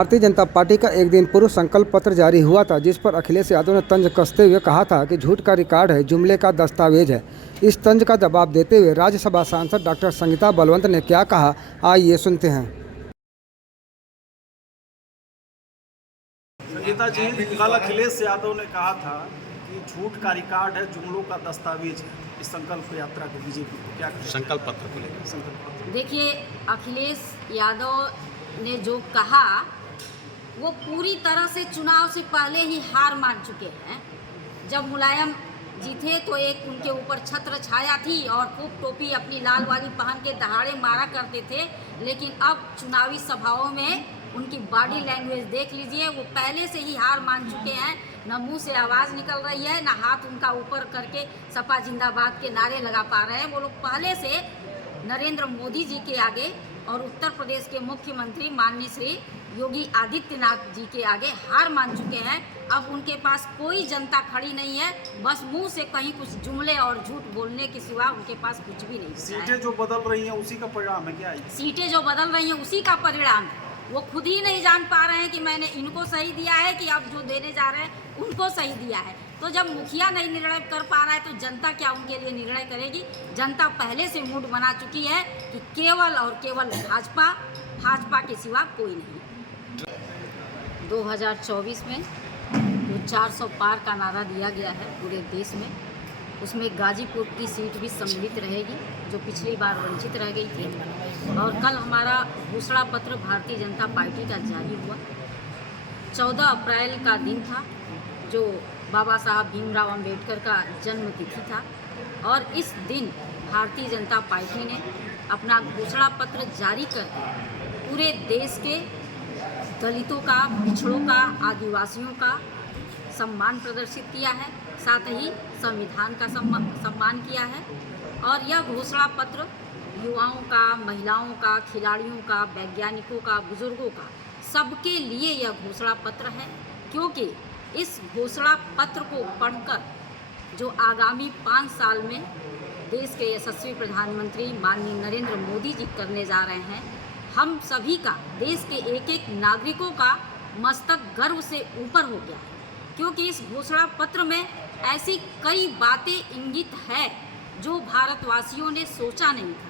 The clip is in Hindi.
भारतीय जनता पार्टी का एक दिन पूर्व संकल्प पत्र जारी हुआ था, जिस पर अखिलेश यादव ने तंज कसते हुए कहा था कि झूठ का रिकॉर्ड है, जुमले का दस्तावेज है। इस तंज का जवाब देते हुए राज्यसभा सांसद डॉक्टर संगीता बलवंत ने क्या कहा, आइए सुनते हैं। संगीता जी, कल अखिलेश यादव ने कहा था कि झूठ का रिकॉर्ड है, जुमलों का दस्तावेज है। इस संकल्प यात्रा को बीजेपी को क्या कहें? संकल्प पत्र को लेकर संकल्प पत्र। देखिए, अखिलेश यादव ने जो कहा वो पूरी तरह से चुनाव से पहले ही हार मान चुके हैं। जब मुलायम जी थे तो एक उनके ऊपर छत्र छाया थी और खूब टोपी अपनी लाल वाली पहन के दहाड़े मारा करते थे, लेकिन अब चुनावी सभाओं में उनकी बॉडी लैंग्वेज देख लीजिए, वो पहले से ही हार मान चुके हैं। न मुंह से आवाज़ निकल रही है, न हाथ उनका ऊपर करके सपा जिंदाबाद के नारे लगा पा रहे हैं। वो लोग पहले से नरेंद्र मोदी जी के आगे और उत्तर प्रदेश के मुख्यमंत्री माननीय श्री योगी आदित्यनाथ जी के आगे हार मान चुके हैं। अब उनके पास कोई जनता खड़ी नहीं है, बस मुंह से कहीं कुछ जुमले और झूठ बोलने के सिवा उनके पास कुछ भी नहीं है। सीटें जो बदल रही हैं उसी का परिणाम है क्या? सीटें जो बदल रही हैं उसी का परिणाम है। वो खुद ही नहीं जान पा रहे हैं कि मैंने इनको सही दिया है कि अब जो देने जा रहे हैं उनको सही दिया है। तो जब मुखिया नहीं निर्णय कर पा रहा है तो जनता क्या उनके लिए निर्णय करेगी? जनता पहले से मूड बना चुकी है कि केवल और केवल भाजपा के सिवा कोई नहीं। 2024 में जो 400 पार का नारा दिया गया है पूरे देश में, उसमें गाजीपुर की सीट भी सम्मिलित रहेगी जो पिछली बार वंचित रह गई थी। और कल हमारा घोषणा पत्र भारतीय जनता पार्टी का जारी हुआ। 14 अप्रैल का दिन था जो बाबा साहब भीमराव अंबेडकर का जन्म तिथि था, और इस दिन भारतीय जनता पार्टी ने अपना घोषणा पत्र जारी करके पूरे देश के दलितों का, पिछड़ों का, आदिवासियों का सम्मान प्रदर्शित किया है, साथ ही संविधान का सम्मान किया है। और यह घोषणा पत्र युवाओं का, महिलाओं का, खिलाड़ियों का, वैज्ञानिकों का, बुजुर्गों का, सबके लिए यह घोषणा पत्र है। क्योंकि इस घोषणा पत्र को पढ़कर जो आगामी 5 साल में देश के यशस्वी प्रधानमंत्री माननीय नरेंद्र मोदी जी करने जा रहे हैं, हम सभी का, देश के एक एक नागरिकों का मस्तक गर्व से ऊपर हो गया है। क्योंकि इस घोषणा पत्र में ऐसी कई बातें इंगित है जो भारतवासियों ने सोचा नहीं था।